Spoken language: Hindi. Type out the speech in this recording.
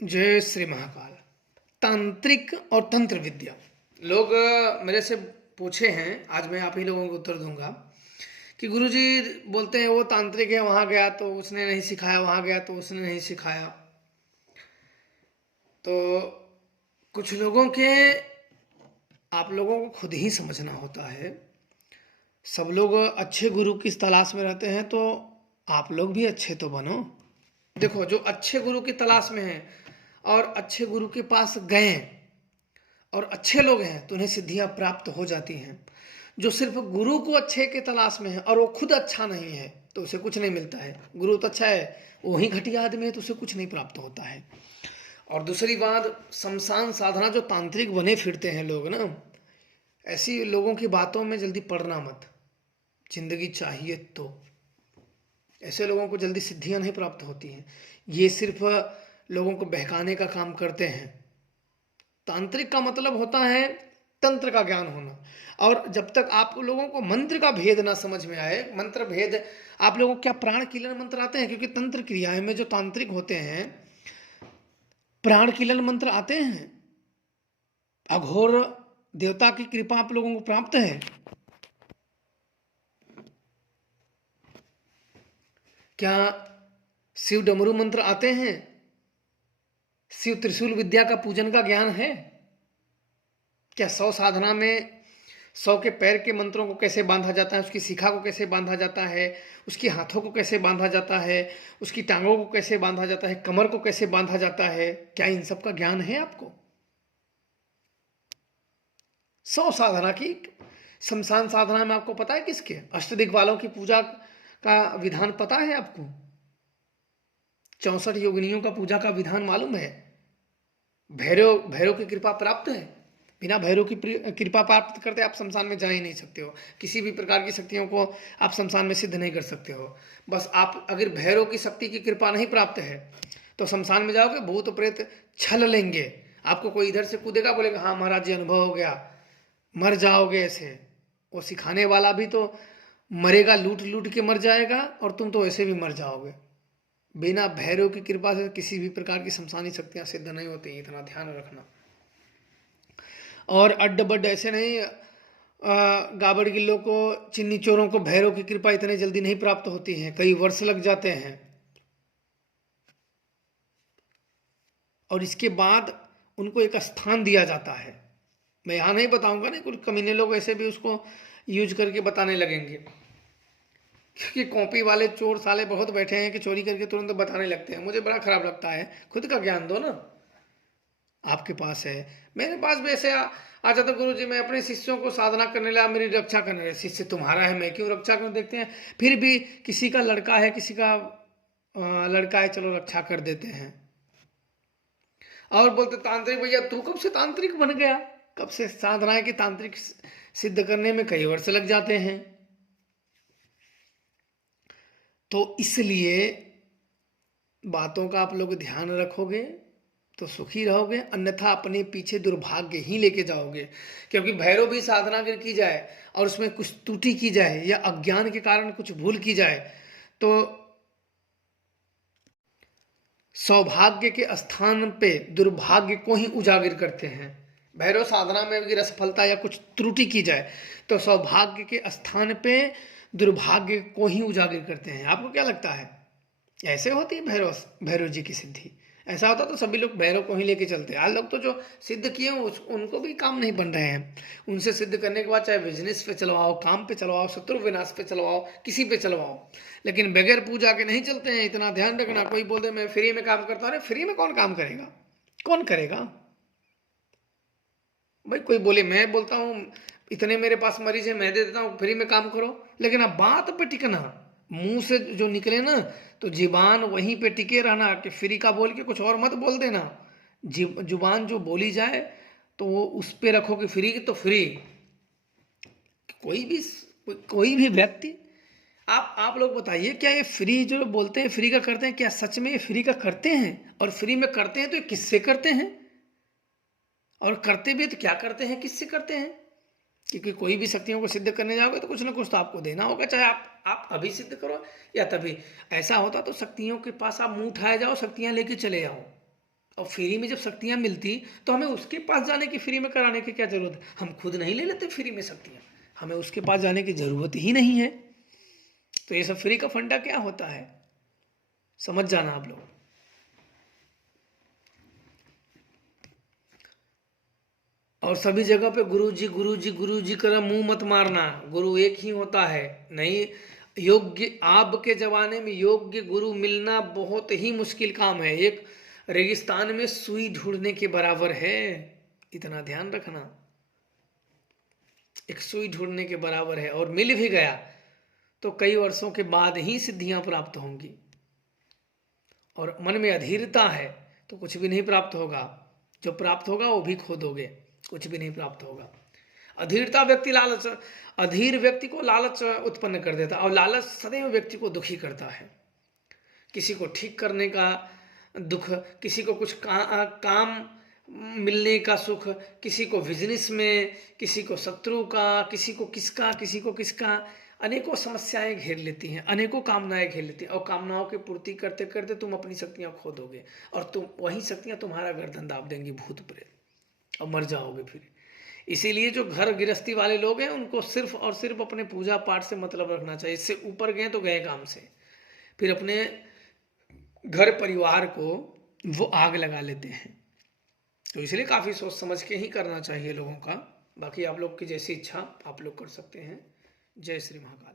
जय श्री महाकाल। तांत्रिक और तंत्र विद्या। लोग मेरे से पूछे हैं, आज मैं आप ही लोगों को उत्तर दूंगा कि गुरुजी बोलते हैं वो तांत्रिक है, वहाँ गया तो उसने नहीं सिखाया, वहाँ गया तो उसने नहीं सिखाया। तो कुछ लोगों के आप लोगों को खुद ही समझना होता है। सब लोग अच्छे गुरु की तलाश में रहते हैं, तो आप लोग भी अच्छे तो बनो। देखो, जो अच्छे गुरु की तलाश में हैं और अच्छे गुरु के पास गए और अच्छे लोग हैं तो उन्हें सिद्धियां प्राप्त हो जाती हैं। जो सिर्फ गुरु को अच्छे के तलाश में है और वो खुद अच्छा नहीं है तो उसे कुछ नहीं मिलता है। गुरु तो अच्छा है, वही घटिया आदमी है तो उसे कुछ नहीं प्राप्त होता है। और दूसरी बात, शमशान साधना जो तांत्रिक बने फिरते हैं लोग ना, ऐसी लोगों की बातों में जल्दी पड़ना मत। जिंदगी चाहिए तो ऐसे लोगों को जल्दी सिद्धियां नहीं प्राप्त होती हैं। ये सिर्फ लोगों को बहकाने का काम करते हैं। तांत्रिक का मतलब होता है तंत्र का ज्ञान होना। और जब तक आप लोगों को मंत्र का भेद ना समझ में आए, मंत्र भेद, आप लोगों को क्या प्राण किलन मंत्र आते हैं? क्योंकि तंत्र क्रियाएं में जो तांत्रिक होते हैं, प्राण किलन मंत्र आते हैं। अघोर देवता की कृपा आप लोगों को प्राप्त है क्या? शिव डमरू मंत्र आते हैं? शिव त्रिशूल विद्या का पूजन का ज्ञान है क्या? 100 साधना में 100 के पैर के मंत्रों को कैसे बांधा जाता है, उसकी शिखा को कैसे बांधा जाता है, उसके हाथों को कैसे बांधा जाता है, उसकी टांगों को कैसे बांधा जाता है, कमर को कैसे बांधा जाता है, क्या इन सब का ज्ञान है आपको? 100 साधना की शमशान साधना में आपको पता है किसके? अष्टदिक्पालों की पूजा का विधान पता है आपको? 64 योगिनियों का पूजा का विधान मालूम है? भैरव भैरव की कृपा प्राप्त है? बिना भैरव की कृपा प्राप्त करते आप शमशान में जा ही नहीं सकते हो। किसी भी प्रकार की शक्तियों को आप शमशान में सिद्ध नहीं कर सकते हो। बस आप अगर भैरव की शक्ति की कृपा नहीं प्राप्त है तो शमशान में जाओगे, भूत प्रेत छल लेंगे आपको। कोई इधर से कूदेगा, बोलेगा हाँ महाराज जी अनुभव हो गया, मर जाओगे ऐसे। वो सिखाने वाला भी तो मरेगा, लूट लूट के मर जाएगा, और तुम तो ऐसे भी मर जाओगे। बिना भैरव की कृपा से किसी भी प्रकार की शमशानी शक्तियां सिद्ध नहीं होती, इतना ध्यान रखना। और अड्ड बड्ड ऐसे नहीं, गाबड़ गिल्लों को, चिन्नी चोरों को भैरव की कृपा इतने जल्दी नहीं प्राप्त होती है, कई वर्ष लग जाते हैं। और इसके बाद उनको एक स्थान दिया जाता है। मैं यहाँ नहीं बताऊंगा, नहीं कुछ कमीने लोग ऐसे भी उसको यूज करके बताने लगेंगे, क्योंकि कॉपी वाले चोर साले बहुत बैठे हैं कि चोरी करके तुरंत बताने लगते हैं। मुझे बड़ा खराब लगता है। खुद का ज्ञान दो ना। आपके पास है, मेरे पास भी ऐसे आ जाता गुरु जी, मैं अपने शिष्यों को साधना करने लगा, मेरी रक्षा करने लगा। शिष्य तुम्हारा है, मैं क्यों रक्षा कर? देखते हैं फिर भी किसी का लड़का है, किसी का लड़का है, चलो रक्षा कर देते हैं। और बोलते तांत्रिक भैया तू कब से तांत्रिक बन गया? कब से साधनाएं की तांत्रिक सिद्ध करने में कई वर्ष लग जाते हैं। तो इसलिए बातों का आप लोग ध्यान रखोगे तो सुखी रहोगे, अन्यथा अपने पीछे दुर्भाग्य ही लेके जाओगे। क्योंकि भैरव भी साधना अगर की जाए और उसमें कुछ त्रुटि की जाए या अज्ञान के कारण कुछ भूल की जाए तो सौभाग्य के स्थान पे दुर्भाग्य को ही उजागर करते हैं। भैरव साधना में अगर असफलता या कुछ त्रुटि की जाए तो सौभाग्य के स्थान पे दुर्भाग्य को ही उजागर करते हैं। आपको क्या लगता है ऐसे होती है भैरव भैरव जी की सिद्धि? ऐसा होता तो सभी लोग भैरव को ही लेके चलते। आज लोग तो जो सिद्ध किए उनको भी काम नहीं बन रहे हैं। उनसे सिद्ध करने के बाद चाहे बिजनेस पे चलवाओ, काम पे चलवाओ, शत्रु विनाश पे चलवाओ, किसी पे चलवाओ, लेकिन बगैर पूजा के नहीं चलते हैं। इतना ध्यान रखना। कोई बोल दे मैं फ्री में काम करता हूँ, अरे फ्री में कौन काम करेगा? कौन करेगा भाई? कोई बोले मैं बोलता हूँ इतने मेरे पास मरीज है, मैं दे देता हूँ, फ्री में काम करो। लेकिन अब बात पे टिकना, मुंह से जो निकले ना तो जीबान वहीं पे टिके रहना कि फ्री का बोल के कुछ और मत बोल देना। जुबान जो बोली जाए तो वो उस पे रखो कि फ्री तो फ्री। कोई भी व्यक्ति, आप लोग बताइए, क्या ये फ्री जो बोलते हैं फ्री का करते हैं, क्या सच में ये फ्री का करते हैं? और फ्री में करते हैं तो ये किससे करते हैं? और करते भी तो क्या करते हैं, किससे करते हैं? क्योंकि कोई भी शक्तियों को सिद्ध करने जाओगे तो कुछ ना कुछ तो आपको देना होगा, चाहे आप अभी सिद्ध करो या तभी। ऐसा होता तो शक्तियों के पास आप मुंह उठाए जाओ, शक्तियां लेके चले जाओ। और फ्री में जब शक्तियाँ मिलती तो हमें उसके पास जाने की, फ्री में कराने की क्या जरूरत है? हम खुद नहीं ले लेते फ्री में शक्तियाँ, हमें उसके पास जाने की जरूरत ही नहीं है। तो ये सब फ्री का फंडा क्या होता है, समझ जाना आप लोग। और सभी जगह पे गुरु जी गुरु जी गुरु जी कर मुंह मत मारना, गुरु एक ही होता है। नहीं, योग्य, आप के जमाने में योग्य गुरु मिलना बहुत ही मुश्किल काम है, एक रेगिस्तान में सुई ढूंढने के बराबर है, इतना ध्यान रखना। एक सुई ढूंढने के बराबर है, और मिल भी गया तो कई वर्षों के बाद ही सिद्धियां प्राप्त होंगी। और मन में अधीरता है तो कुछ भी नहीं प्राप्त होगा, जो प्राप्त होगा वो भी खो दोगे, कुछ भी नहीं प्राप्त होगा। अधीरता व्यक्ति लालच, अधीर व्यक्ति को लालच उत्पन्न कर देता है, और लालच सदैव व्यक्ति को दुखी करता है। किसी को ठीक करने का दुख, किसी को कुछ काम मिलने का सुख, किसी को बिजनेस में, किसी को शत्रु का, किसी को किसका, अनेकों समस्याएं घेर लेती हैं, अनेकों कामनाएं घेर लेती हैं, और कामनाओं की पूर्ति करते करते तुम अपनी शक्तियां खो दोगे, और तुम वही शक्तियां तुम्हारा गर्दन दाब देंगी भूत प्रेत, और मर जाओगे फिर। इसीलिए जो घर गृहस्थी वाले लोग हैं उनको सिर्फ और सिर्फ अपने पूजा पाठ से मतलब रखना चाहिए, इससे ऊपर गए तो गए काम से, फिर अपने घर परिवार को वो आग लगा लेते हैं। तो इसलिए काफ़ी सोच समझ के ही करना चाहिए लोगों का। बाकी आप लोग की जैसी इच्छा आप लोग कर सकते हैं। जय श्री महाकाल।